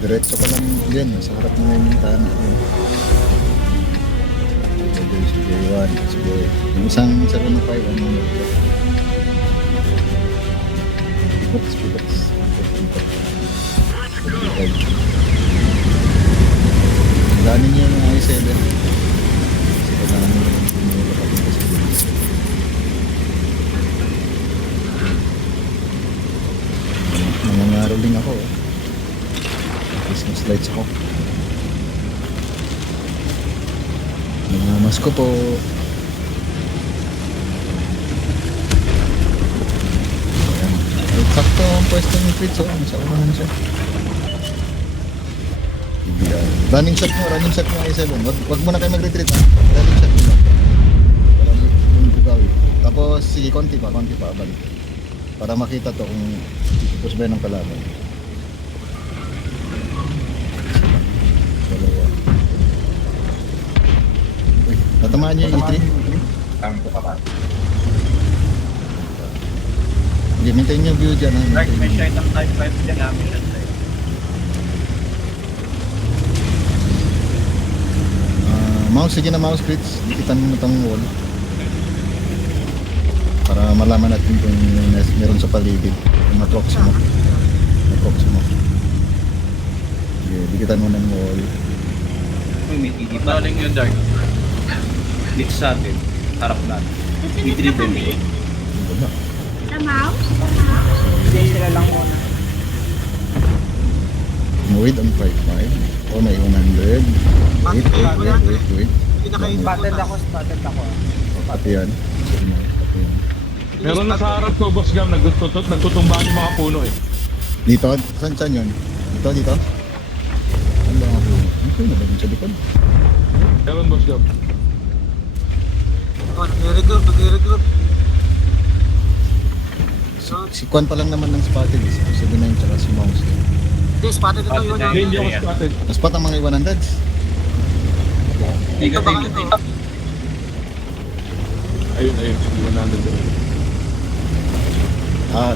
Diretso ka lang din, sa harap mo na yung bintana. Sige, 1, sige. Yung isang 705, ano mo? Pivots. Danin niyo yung i7. Kasi kailangan nyo yung pumula pa dito sa bilis. Nangangaroling ako. Christmas lights ako. Nangamas ko po. Ayan. Ay, sakto ang pwesto ng Fritz. Nasa unahan siya. Running shot mo i7. Wag mo na kayo mag-retreat ha. Running shot mo lang. Para yung bugawi. Tapos sige, konti pa, balik. Para makita to kung push ba ng kalaban. Dalawa. Uy, natamaan niyo yung E3? Tama ko pa. Hindi, mintayin niyo view dyan ha. Dark, Mintayin may niyo. shine ng type 5 dyan namin yan. Mouse, sige na mouse crits. Dikitan mo itong wall. Para malaman natin kung meron sa paligid. Kung ma-proximo. Sige, dikitan mo ng wall. Uy, may TD pa. Daling yun, Dark. Dito sa atin. Harap natin. I-dribble mo. Wala. Sa mouse? Hindi sila lang muna. Wait on 5.5. Oh, may 100. Wait. Spotted ako. Pati yan. Meron na sa harap ko, Boss Gam, nagtutumbaan yung mga puno eh. Dito? Saan yun? Dito? Saan ba ang puno? Ang puno ba dun sa likod? Meron, Boss Gam. Nag-regroup. Si Kwan pa lang naman ng spotted. Si 79 tsaka si Mouse. Hindi, spotted ito yun. Hindi ako spotted. Spot ang mga 100s. Dito ba ito? Ayun, 100 doon.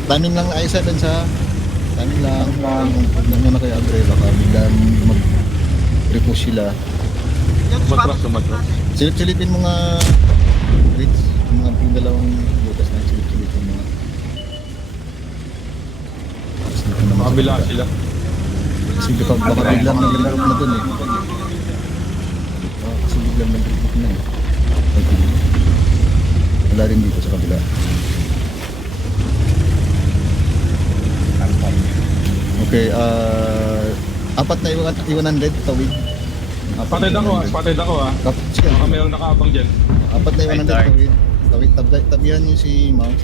Timing lang i7 sa... Timing lang. Huwag na kayo Andre. Baka biglang mag-repush sila. Sumatras. Silip-silipin mo nga... Rich. Yung dalawang butas na silip-silipin mo nga. Tapos dito naman sa Makabila kabila. sila. Kasi baka biglang nag-regroup na dun eh. Kasi biglang nag-regroup na eh. Wala rin dito sa kabila. Okay, apat na 100 tawid. Spotted ako ah. Sige, Baka mayroong nakaabang dyan. apat na 100 tawid. Tabihan niyo si Mouse.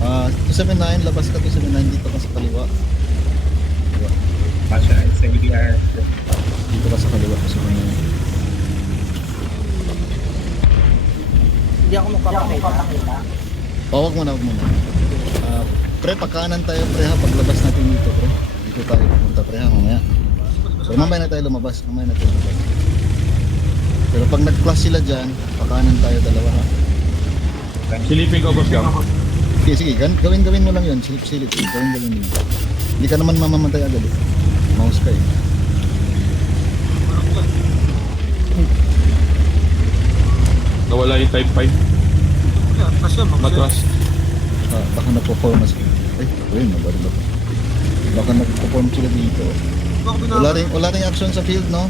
279, labas ka 279 dito ka sa kaliwa. Masya, sa EDR. Dito ka sa kaliwa kasi Hindi ako magpapakita. wag mo na. Pre, pagkanan tayo pre ha, paglabas natin dito pre. Dito tayo pupunta pre ha, mamaya. So mamaya na tayo lumabas. Pero pag nag-clash sila dyan, pagkanan tayo dalawa ha. Silipin ko, Boss Gam. Sige, gawin mo lang yun, silip-silip. Gawin mo. Hindi ka naman mamamatay agad eh. Mouse ka eh. Nawala yung type 5. Matras. Baka nagpo-form ay, nabaril ako. Baka nagpo-form sila dito. Wala ring action sa field, no?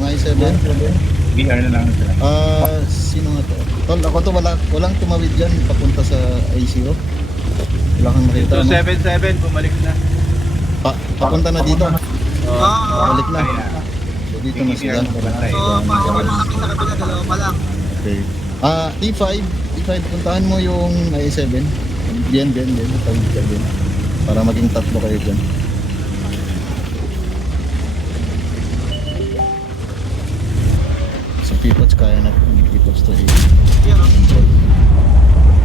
Mga i7. EDR na lang sila. Sino nga to? Tol, ako to walang tumawid dyan papunta sa A0. Wala kang makita. 277, bumalik na. Papunta na dito. Balik na. So dito na sila. Okay. E5, puntahan mo yung i7. Bien. Tawid ka din. Para maging tatlo kayo dyan. Sa pivots kaya na pivots to 8.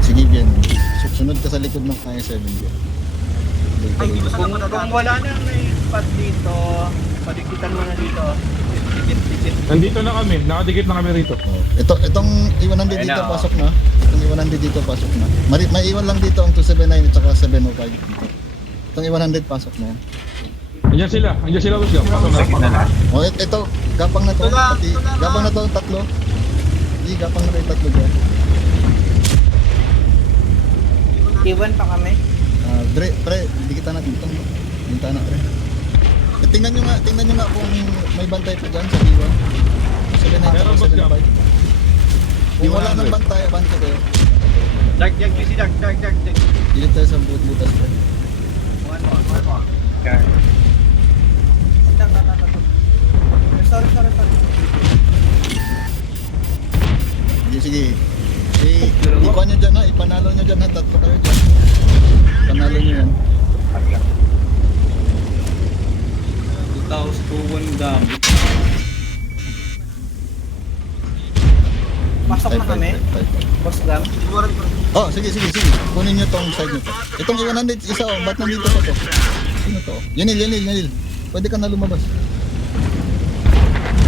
Sige, Bien. Sunod ka sa likod ng i7 dyan. Kung wala na may spot dito, palikitan mo na dito. Dikit. Nandito na kami. Nakadikit na kami rito. Itong iwanan din dito, Ayun na, pasok na. Itong iwanan din dito, pasok na. May iwan lang dito ang 279 at saka 705 dito. Itong 100 pasok na yan. Andiyan sila, boss Gab. Pasok na. Sakit na lang. O, ito, gapang na to. Wala, Pati, wala. gapang na to, tatlo. Hindi, gapang na kayo tatlo dyan. Iwan pa kami. Dre, pre, hindi kita natin itong bintana, pre. Tingnan nyo nga kung may bantay pa dyan sa diwa. Meron, boss Gab. Kung wala nang bantay, abanto kayo. Dark, busy dark. Dilip tayo sa butas, pre. One more. Okay. Sorry. Sige. Ikuha nyo dyan ha, ipanalo nyo dyan ha, tatlo kayo dyan. Panalo nyo yan. 2,001 gamit. Pasok na kami. Type. Boss Gam. Oh, sige. Kunin nyo tong side nyo to. Itong 100, isa oh, ba't nandito pa to? Sino to? Yanil. Pwede ka na lumabas.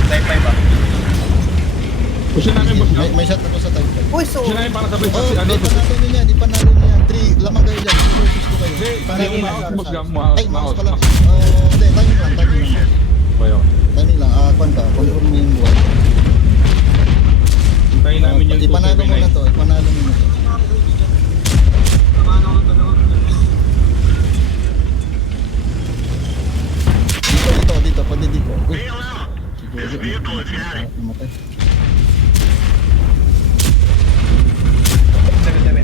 Type 5 ba? Pusin namin, boss Gab. May shot ako sa type 5. Uy, so. Pusin namin para sabay Oh, si ano. ipanalo nyo yan. 3, lamang kayo dyan. 2 versus 2 kayo. Hindi, Ipanalo nyo. mouse, boss Gam. Ay, mouse pala. Mouse. Hindi, timing lang. Bayo. Timing lang. Kwan ka, control mo yung buhay. Hintayin namin yung Ipanalo mo na 279. to, ipanalo mo na to. Dito, pwede dito. Uy. Siguro, namatay. 7.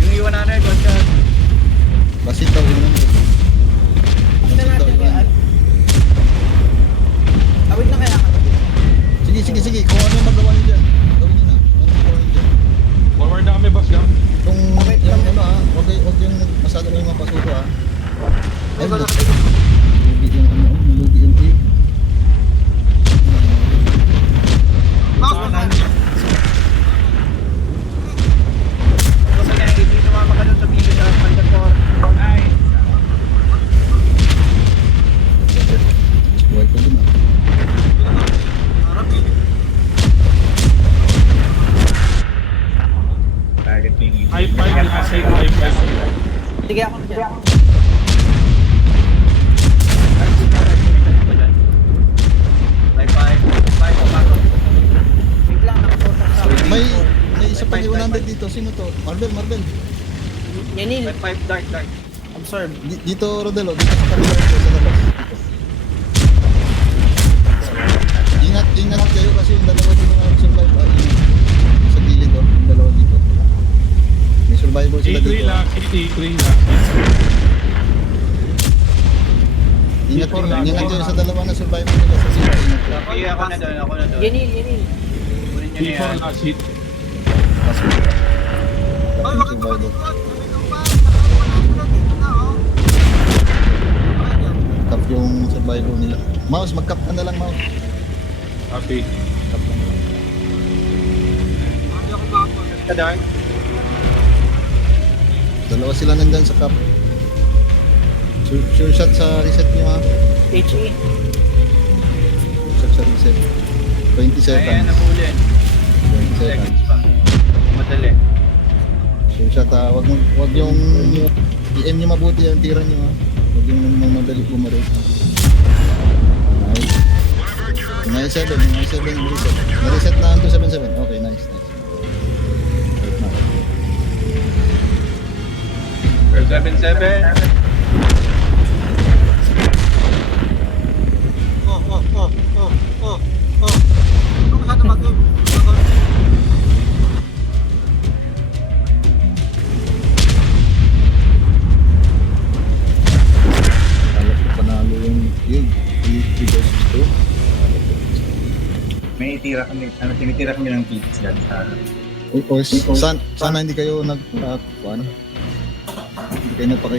Yung iwan na boss ka. Basit daw, yun lang. Tignan natin kaya. Awit na kaya kami. Sige. Kung ano yung magawa nyo dyan, gawin nyo na. Ano yung magawa nyo dyan? Forward na kami, boss Gam. Kung yung ano ha, huwag yung masyado na yung mapasuko ha. Ay, lugi yung team. Kung sa kaya, hindi sumama ka doon sa video sa Pandakor. Ay, Buhay ko dun ha. target yung I5 na kasi, I5. Sige ako dyan. Type 5 pumasok. Wait lang, nakapotak sa akin. May isa pang 100 dito. Sino to? Marvel. Yanil. Type 5 dark. Absorb. Dito, Rodelo. Dito sa kanila ito, sa labas. Dito. Ingat kayo kasi yung dalawa dito na survive. Ingat. Sa gilid oh, yung dalawa dito. May survivor sila A3 dito. lang, A3 lang. Ingat kayo sa dalawa na survivor nila sa sila. Ingat kayo. Okay, ako na doon. Yanil. Kunin nyo na C4 yan. last hit. Kasi survivor. Tap yung survivor nila. Mouse, mag-cap ka na lang, mouse. Copy. Cap lang. Sa dark. Dalawa sila nandyan sa cap. Sure shot sa reset nyo ha. HE. Shot sa reset. 20 Ayan, seconds. nabuli. 20 seconds. Seconds pa. Madali. Sure shot ha. Wag yung PM nyo mabuti ang tira nyo ha. Wag yung madali bumaro. Nice. Yung i7 reset. Na-reset na ang 277. Okay, nice. Right na. 7-7. Alam ko panalo yung yun. 3 versus 2. May tira kami, tinitira kami ng kids dyan sa Sana hindi kayo hindi kayo nagpakita